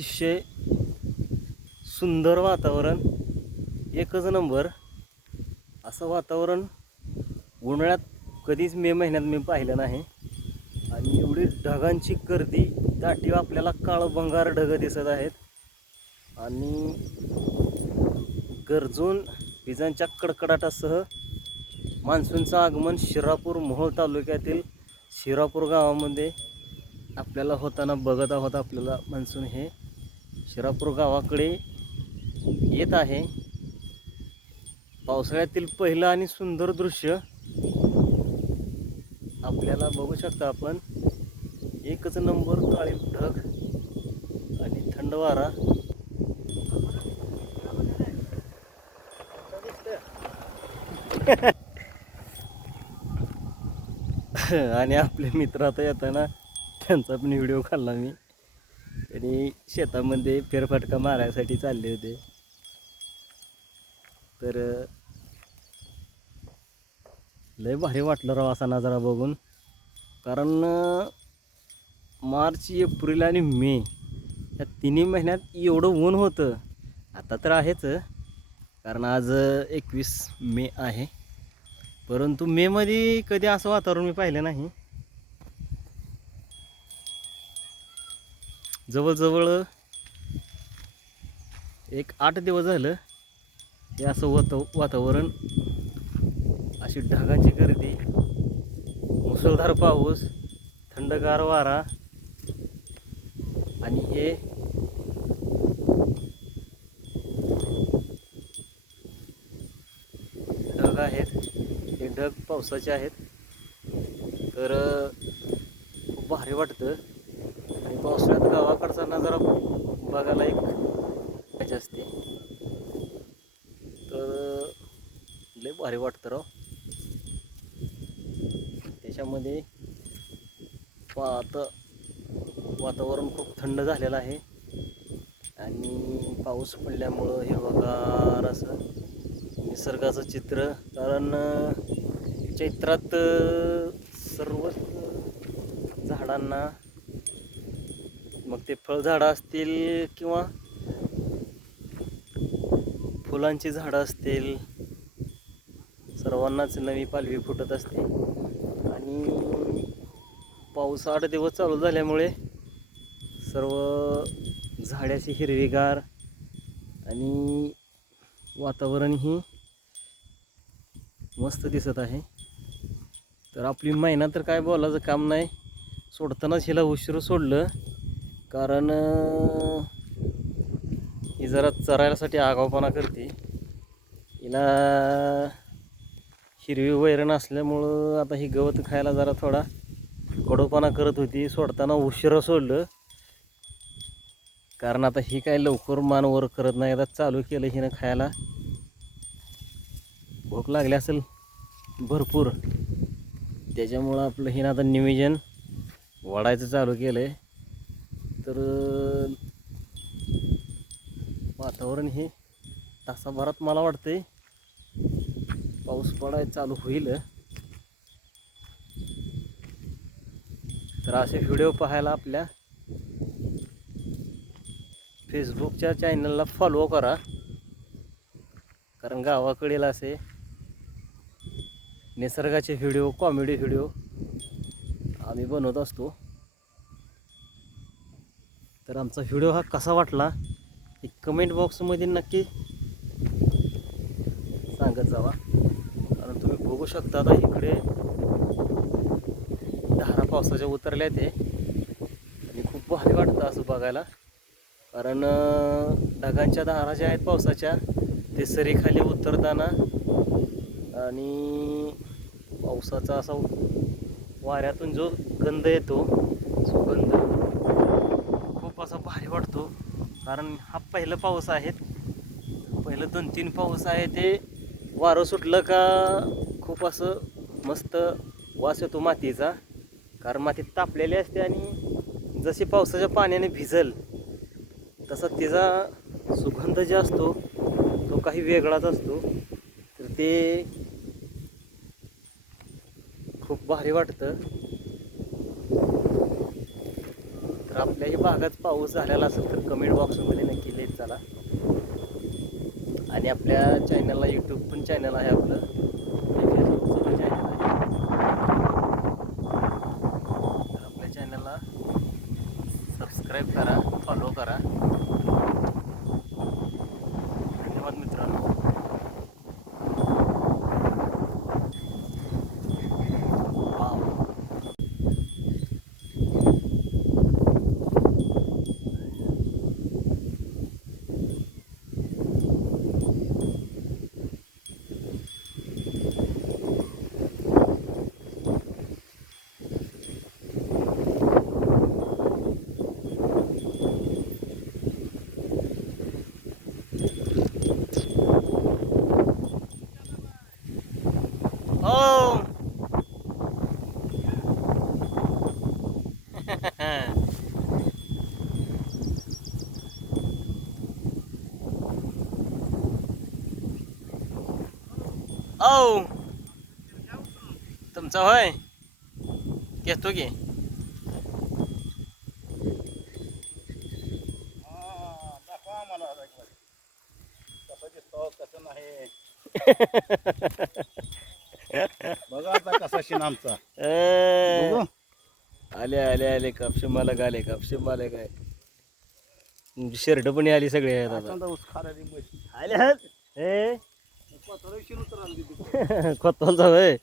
अतिशय सुंदर वातावरण, एकच नंबर. असं वातावरण उन्हाळ्यात कधीच मे महिन्यात मी पाहिलं नाही. आणि एवढी ढगांची गर्दी, दाटी आपल्याला काळभंगार ढग दिसत आहेत आणि गरजून विजांच्या कडकडाटासह मान्सूनचं आगमन शिरापूर मोहोळ तालुक्यातील शिरापूर गावामध्ये आपल्याला होताना बघत आहोत. आपल्याला मान्सून हे शिरापूर गावाकडे येत आहे. पावसाळ्यातील पहिलं आणि सुंदर दृश्य आपल्याला बघू शकता आपण. एकच नंबर काळी ढग आणि थंड वारा. आणि आपले मित्र आता येताना त्यांचा पण व्हिडिओ काढला मी. त्यांनी शेतामध्ये फेरफटका मारायसाठी चालले होते. तर लय भारी वाटलं राव असा नजारा बघून. कारण मार्च, एप्रिल आणि मे या तिन्ही महिन्यात एवढं ऊन होतं. आता तर आहेच, कारण आज 21 मे आहे. परंतु मेमध्ये कधी असं वातावरण मी पाहिलं नाही. जवळजवळ एक 8 दिवस झालं हे असं वातावरण. अशी ढगांची गर्दी, मुसळधार पाऊस, थंडगार वारा आणि हे ढग आहेत. हे ढग पावसाचे आहेत. तर खूप भारी वाटतं. आणि पावसाळ्यात गावाकडचा नजारा बघायला एक मजा असते. तर लय भारी वाटतं राव. त्याच्यामध्ये आता वातावरण खूप थंड झालेलं आहे आणि पाऊस पडल्यामुळं हिरवगार असं निसर्गाचं चित्र. कारण चैत्रात सर्वच झाडांना, मग ते फळझाडं असतील किंवा फुलांची झाडं असतील, सर्वांनाच नवी पालवी फुटत असते. आणि पाऊस 8 दिवस चालू झाल्यामुळे सर्व झाडाची हिरवीगार आणि वातावरणही मस्त दिसत आहे. तर आपली मैना तर काय बोलायचं काम नाही. सोडतानाच हिला उशीर सोडलं, कारण ही जरा चरायसाठी आगाऊपणा करते. हिला हिरवी वैरण असल्यामुळं आता ही गवत खायला जरा थोडा कडूपणा करत होती. सोडताना उशिरा सोडलं, कारण आता ही काय लवकर मान वर करत नाही. आता चालू केलं हिनं खायला. भूक लागली असेल भरपूर, त्याच्यामुळं आपलं हिनं आता नियोजन वाढायचं चालू केलं आहे. तर वातावरण हे तासाभरात मला वाटतंय पाऊस पडायला चालू होईल. तर असे व्हिडिओ पाहायला आपल्या फेसबुकच्या चॅनलला फॉलो करा. कारण गावाकडील असे निसर्गाचे व्हिडिओ, कॉमेडी व्हिडिओ आम्ही बनवत असतो. तर आमचा व्हिडिओ हा कसा वाटला एक कमेंट बॉक्समध्ये नक्की सांगत जावा. कारण तुम्ही बघू शकता आता इकडे धारा पावसाच्या उतरल्या ते, आणि खूप भारी वाटतं असं बघायला. कारण ढगांच्या धारा ज्या आहेत पावसाच्या, ते सरीखाली उतरताना आणि पावसाचा असा वाऱ्यातून जो गंध येतो, सुगंध खूप असा भारी वाटतो. कारण हा पहिला पाऊस आहे. पहिलं 2-3 पाऊस आहे ते वारं सुटलं का खूप असं मस्त वास येतो मातीचा. कारण माती तापलेली असते आणि जशी पावसाच्या पाण्याने भिजल तसा तिचा सुगंध जे असतो तो काही वेगळाच असतो. तर ते खूप भारी वाटतं. तर आपल्याही भागात पाऊस झालेला असेल तर कमेंट बॉक्समध्ये नक्की लिहित चला. आणि आपल्या चॅनलला यूट्यूब पण चॅनल आहे आपलं, फेसबुकचं चॅनल आहे. तर आपल्या चॅनलला सबस्क्राईब करा, फॉलो करा. धन्यवाद मित्रांनो. ओ तुमचा होय घेतो की. बघा आता कसा शिन आमचा. आले आले आले कापशे मालक आले, कापशे मालक आहे. शर्ट पण आली सगळे आहेत आता. आले आहेत हे खोतवालचा होय.